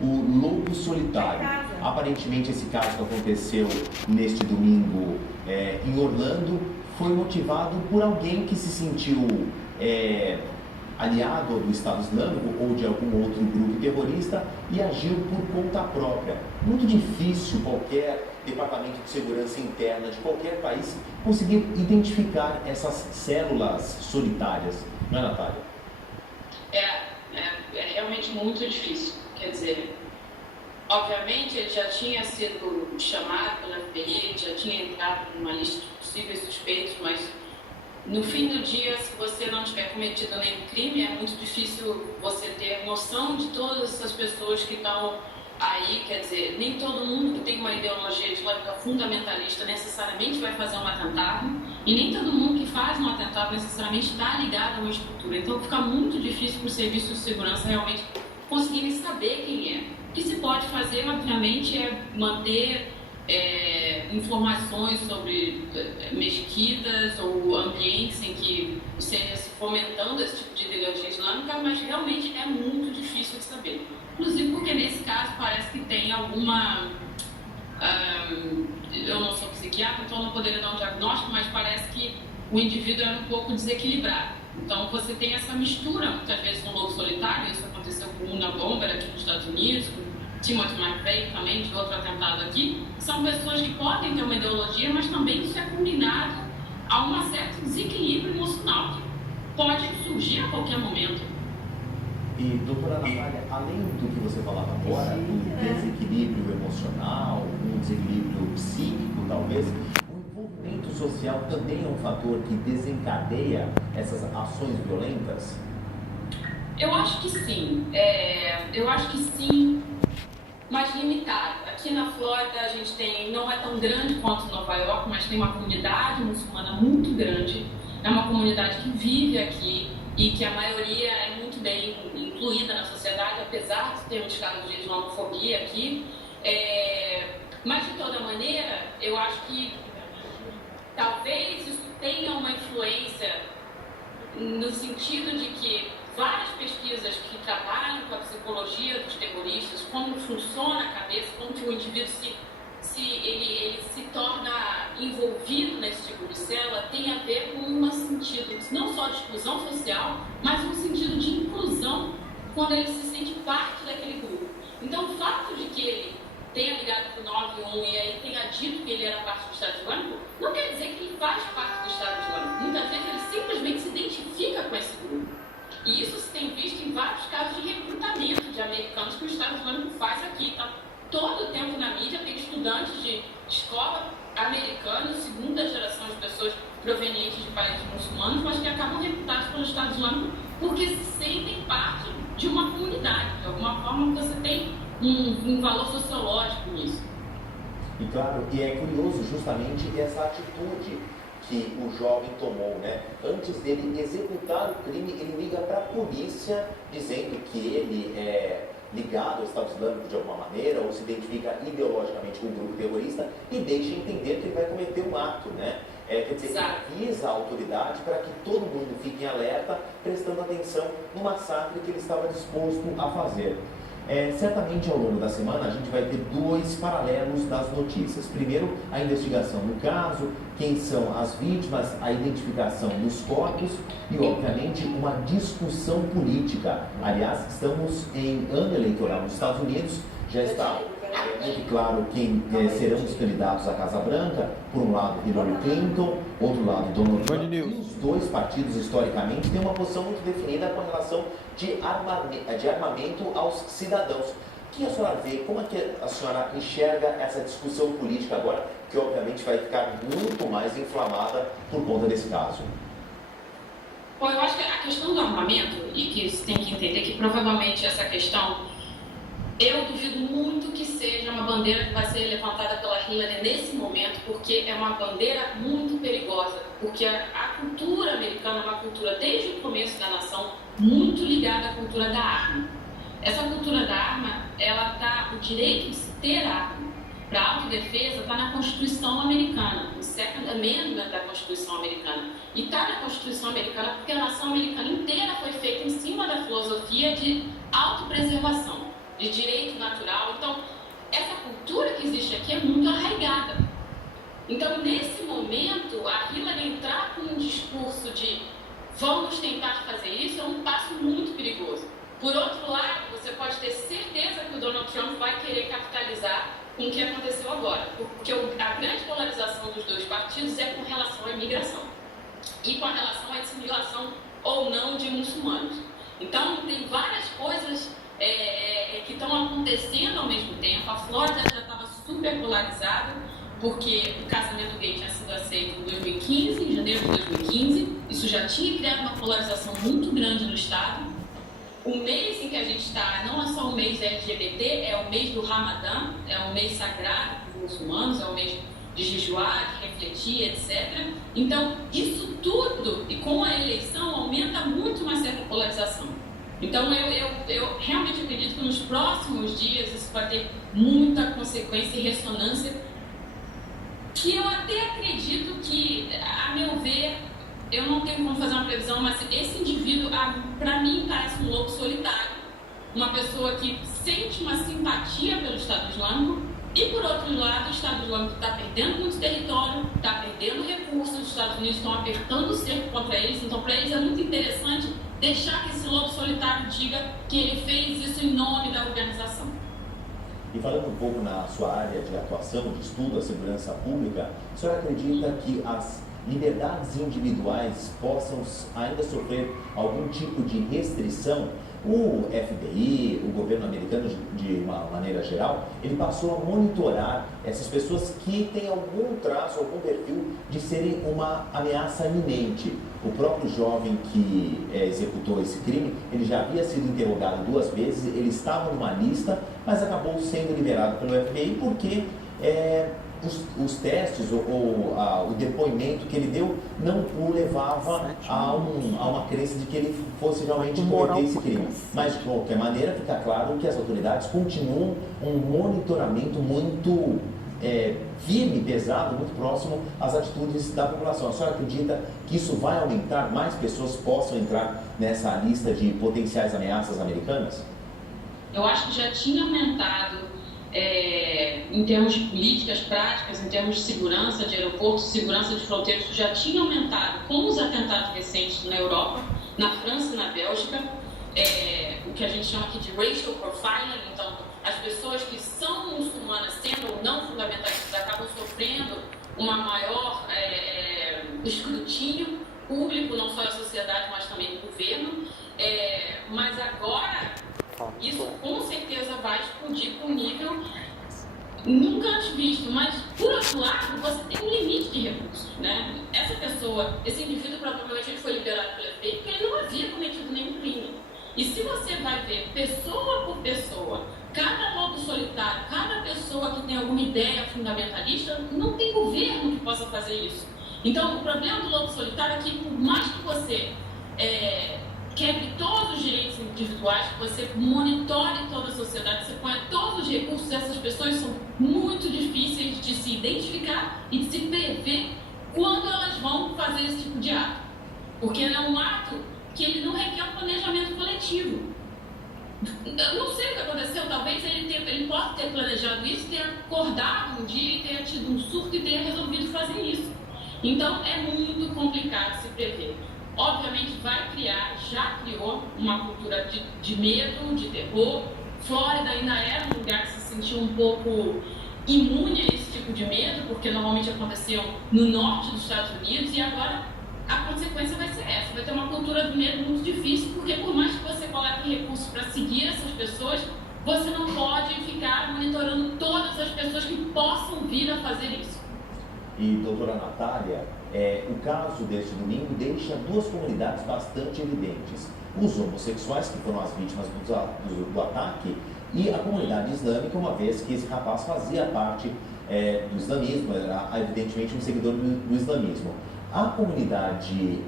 o lobo solitário. Aparentemente esse caso que aconteceu neste domingo em Orlando foi motivado por alguém que se sentiu aliado do Estado Islâmico ou de algum outro grupo terrorista e agiu por conta própria. Muito difícil qualquer departamento de segurança interna de qualquer país conseguir identificar essas células solitárias, não é, Natália? É realmente muito difícil. Quer dizer, obviamente ele já tinha sido chamado pela FBI, já tinha entrado numa lista de possíveis suspeitos, mas no fim do dia, se você não tiver cometido nenhum crime, é muito difícil você ter noção de todas essas pessoas que estão aí. Quer dizer, nem todo mundo que tem uma ideologia islâmica fundamentalista necessariamente vai fazer um atentado, e nem todo mundo que faz um atentado necessariamente está ligado a uma estrutura. Então fica muito difícil para os serviços de segurança realmente conseguirem saber quem é. O que se pode fazer, obviamente, é manter informações sobre mesquitas ou ambientes em que esteja se fomentando esse tipo de ideologia islâmica, mas realmente é muito difícil de saber. Inclusive porque nesse caso parece que tem alguma... eu não sou psiquiatra, então não poderia dar um diagnóstico, mas parece que o indivíduo é um pouco desequilibrado. Então você tem essa mistura, muitas vezes, com o lobo solitário. Isso aconteceu com o Una Bomber aqui nos Estados Unidos, com Timothy McVeigh também, de outro atentado aqui. São pessoas que podem ter uma ideologia, mas também isso é combinado a um certo desequilíbrio emocional que pode surgir a qualquer momento. E, doutora Natália, além do que você falava agora, do desequilíbrio emocional, um desequilíbrio psíquico, talvez, o envolvimento social também é um fator que desencadeia essas ações violentas? Eu acho que sim. Mas limitado. Aqui na Flórida a gente tem, não é tão grande quanto Nova York, mas tem uma comunidade muçulmana muito grande. É uma comunidade que vive aqui e que a maioria é muito bem incluída na sociedade, apesar de ter um estado de islamofobia aqui. Mas de toda maneira, eu acho que talvez isso tenha uma influência no sentido de que várias pesquisas que trabalham com a psicologia dos terroristas, como funciona a cabeça, como que o indivíduo ele se torna envolvido nesse tipo de célula, tem a ver com um sentido não só de exclusão social, mas um sentido de inclusão quando ele se sente parte daquele grupo. Então, o fato de que ele tenha ligado para o 91 e aí tenha dito que ele era parte do Estado Islâmico, não quer dizer que ele faz parte do Estado Islâmico. Muitas vezes ele simplesmente se identifica com esse grupo. E isso se tem visto em vários casos de recrutamento de americanos que o Estado Islâmico faz aqui. Então, todo o tempo na mídia tem estudantes de escola americanos, segunda geração de pessoas provenientes de países muçulmanos, mas que acabam recrutados pelo Estado Islâmico porque se sentem parte de uma comunidade. De alguma forma, você tem um valor sociológico nisso. E claro, e é curioso justamente essa atitude que o jovem tomou, né? Antes dele executar o crime, ele liga para a polícia dizendo que ele é ligado ao Estado Islâmico de alguma maneira ou se identifica ideologicamente com um grupo terrorista e deixa entender que ele vai cometer um ato, né? Quer dizer, avisa a autoridade para que todo mundo fique em alerta, prestando atenção no massacre que ele estava disposto a fazer. Certamente ao longo da semana a gente vai ter dois paralelos das notícias. Primeiro, a investigação do caso, quem são as vítimas, a identificação dos corpos e, obviamente, uma discussão política. Aliás, estamos em ano eleitoral nos Estados Unidos, já está muito claro quem serão os candidatos à Casa Branca. Por um lado, Hillary Clinton, outro lado, Donald Trump. E os dois partidos, historicamente, têm uma posição muito definida com relação de armamento aos cidadãos. O que a senhora vê? Como é que a senhora enxerga essa discussão política agora, que obviamente vai ficar muito mais inflamada por conta desse caso? Bom, eu acho que a questão do armamento, e que você tem que entender que provavelmente essa questão, eu duvido muito que seja uma bandeira que vai ser levantada pela Hillary nesse momento, porque é uma bandeira muito perigosa, porque a cultura americana é uma cultura, desde o começo da nação, muito ligada à cultura da arma. Essa cultura da arma, o direito de se ter arma para autodefesa está na Constituição americana, no Second Amendment da Constituição americana. E está na Constituição americana porque a nação americana inteira foi feita em cima da filosofia de autopreservação. de direito natural. Então, essa cultura que existe aqui é muito arraigada. Então, nesse momento, a Hillary entrar com um discurso de vamos tentar fazer isso é um passo muito perigoso. Por outro lado, você pode ter certeza que o Donald Trump vai querer capitalizar com o que aconteceu agora, porque a grande polarização dos dois partidos é com relação à imigração e com relação à assimilação ou não de muçulmanos. Então, tem várias coisas que estão acontecendo ao mesmo tempo. A Flórida já estava super polarizada, porque o casamento gay tinha sido aceito em 2015, em janeiro de 2015. Isso já tinha criado uma polarização muito grande no estado. O mês em que a gente está não é só o mês LGBT, é o mês do Ramadã, é um mês sagrado para os muçulmanos, é o mês de jejuar, de refletir, etc. Então, isso tudo, e com a eleição, aumenta muito uma certa polarização. Então, eu realmente acredito que nos próximos dias isso vai ter muita consequência e ressonância, que eu até acredito que, a meu ver, eu não tenho como fazer uma previsão, mas esse indivíduo, para mim, parece um lobo solitário. Uma pessoa que sente uma simpatia pelo Estado Islâmico e, por outro lado, o Estado Islâmico está perdendo muito território, está perdendo recursos, os Estados Unidos estão apertando o cerco contra eles. Então, para eles é muito interessante deixar que esse lobo solitário diga que ele fez isso em nome da organização. E falando um pouco na sua área de atuação, de estudo, a segurança pública, a senhora acredita que as liberdades individuais possam ainda sofrer algum tipo de restrição? O FBI, o governo americano de uma maneira geral, ele passou a monitorar essas pessoas que têm algum traço, algum perfil de serem uma ameaça iminente. O próprio jovem que executou esse crime, ele já havia sido interrogado 2 vezes, ele estava numa lista, mas acabou sendo liberado pelo FBI porque os testes ou o depoimento que ele deu não o levava a uma crença de que ele fosse realmente cometer esse crime. Mas, de qualquer maneira, fica claro que as autoridades continuam um monitoramento muito firme, pesado, muito próximo às atitudes da população. A senhora acredita que isso vai aumentar, mais pessoas possam entrar nessa lista de potenciais ameaças americanas? Eu acho que já tinha aumentado em termos de políticas práticas, em termos de segurança de aeroportos, segurança de fronteiras, já tinha aumentado com os atentados recentes na Europa, na França e na Bélgica, o que a gente chama aqui de racial profiling. Então, as pessoas que são muçulmanas, sendo ou não fundamentalistas, acabam sofrendo uma maior escrutínio público, não só da sociedade, mas também do governo. Mas agora, isso com certeza vai explodir com um nível nunca antes visto, mas por outro lado, você tem um limite de recursos, né? Essa pessoa, esse indivíduo provavelmente ele foi liberado pelo FBI porque ele não havia cometido nenhum crime. E se você vai ver pessoa por pessoa, cada lobo solitário, cada pessoa que tem alguma ideia fundamentalista, não tem governo que possa fazer isso. Então, o problema do lobo solitário é que, por mais que você quebre todos os direitos individuais, que você monitore toda a sociedade, você ponha todos os recursos, essas pessoas são muito difíceis de se identificar e de se prever quando elas vão fazer esse tipo de ato. Porque é um ato que ele não requer um planejamento coletivo. Eu não sei o que aconteceu, talvez ele possa ter planejado isso, ter acordado um dia e ter tido um surto e ter resolvido fazer isso. Então, é muito complicado se prever. Obviamente já criou uma cultura de medo, de terror. Flórida ainda era um lugar que se sentia um pouco imune a esse tipo de medo, porque normalmente aconteciam no norte dos Estados Unidos, e agora a consequência vai ser essa. Vai ter uma cultura do medo muito difícil, porque por mais que você coloque recursos para seguir essas pessoas, você não pode ficar monitorando todas as pessoas que possam vir a fazer isso. E, doutora Natália, o caso deste domingo deixa 2 comunidades bastante evidentes. Os homossexuais, que foram as vítimas do ataque, e a comunidade islâmica, uma vez que esse rapaz fazia parte do islamismo, era evidentemente um seguidor do islamismo. A comunidade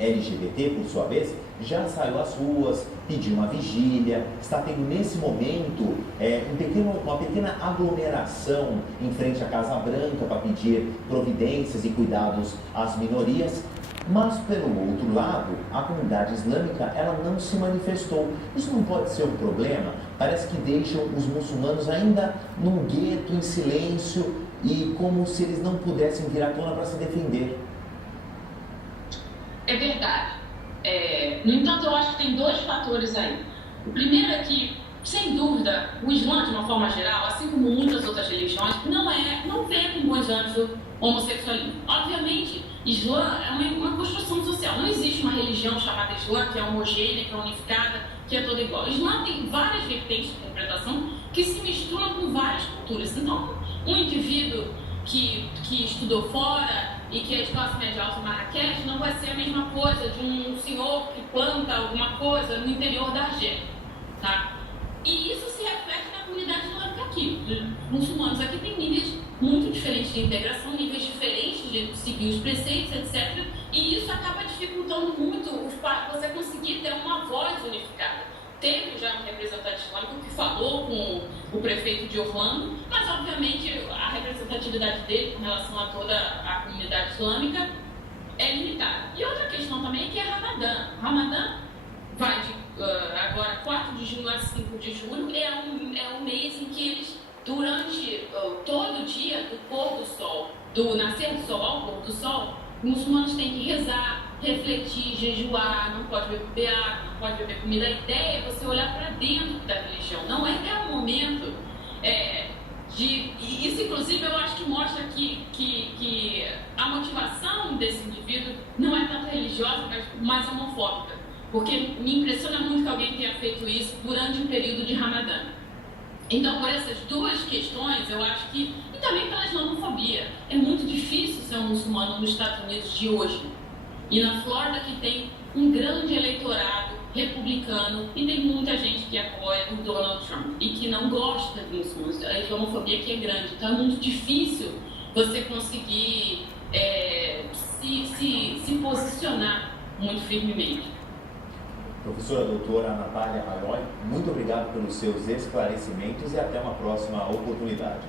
LGBT, por sua vez, já saiu às ruas, pediu uma vigília, está tendo nesse momento uma pequena aglomeração em frente à Casa Branca para pedir providências e cuidados às minorias. Mas, pelo outro lado, a comunidade islâmica ela não se manifestou. Isso não pode ser um problema? Parece que deixam os muçulmanos ainda num gueto, em silêncio, e como se eles não pudessem vir à tona para se defender. É verdade. No entanto, eu acho que tem dois fatores aí. O primeiro é que, sem dúvida, o Islã, de uma forma geral, assim como muitas outras religiões, não vê com bons olhos o homossexualismo. Obviamente, Islã é uma construção social. Não existe uma religião chamada Islã que é homogênea, que é unificada, que é toda igual. O Islã tem várias vertentes de interpretação que se misturam com várias culturas. Então, um indivíduo que estudou fora e que é de classe média alta em Marrakech não vai ser a mesma coisa de um senhor que planta alguma coisa no interior da Argélia, tá? E isso se reflete na comunidade islâmica aqui. Os muçulmanos aqui têm níveis muito diferentes de integração, níveis diferentes de seguir os preceitos, etc. E isso acaba dificultando muito você conseguir ter uma voz unificada. Teve já um representante islâmico que falou com o prefeito de Orlando, mas obviamente a representatividade dele com relação a toda a comunidade islâmica é limitada. E outra questão também é que é Ramadã. Ramadã vai de agora 4 de junho a 5 de julho, é um mês em que eles, durante todo o dia, do pôr do sol, do nascer do sol ao pôr do sol, os muçulmanos têm que rezar, refletir, jejuar, não pode beber água, não pode beber comida. A ideia é você olhar para dentro da religião, não é um momento e isso, inclusive, eu acho que mostra que a motivação desse indivíduo não é tanto religiosa, mas mais homofóbica. Porque me impressiona muito que alguém tenha feito isso durante um período de Ramadã. Então, por essas duas questões, eu acho que... E também pela islamofobia. É muito difícil ser um muçulmano nos Estados Unidos de hoje. E na Flórida, que tem um grande eleitorado republicano e tem muita gente que apoia o Donald Trump e que não gosta de muçulmanos. A islamofobia aqui é grande. Então, é muito difícil você conseguir se posicionar muito firmemente. Professora doutora Natália Arroyo, muito obrigado pelos seus esclarecimentos e até uma próxima oportunidade.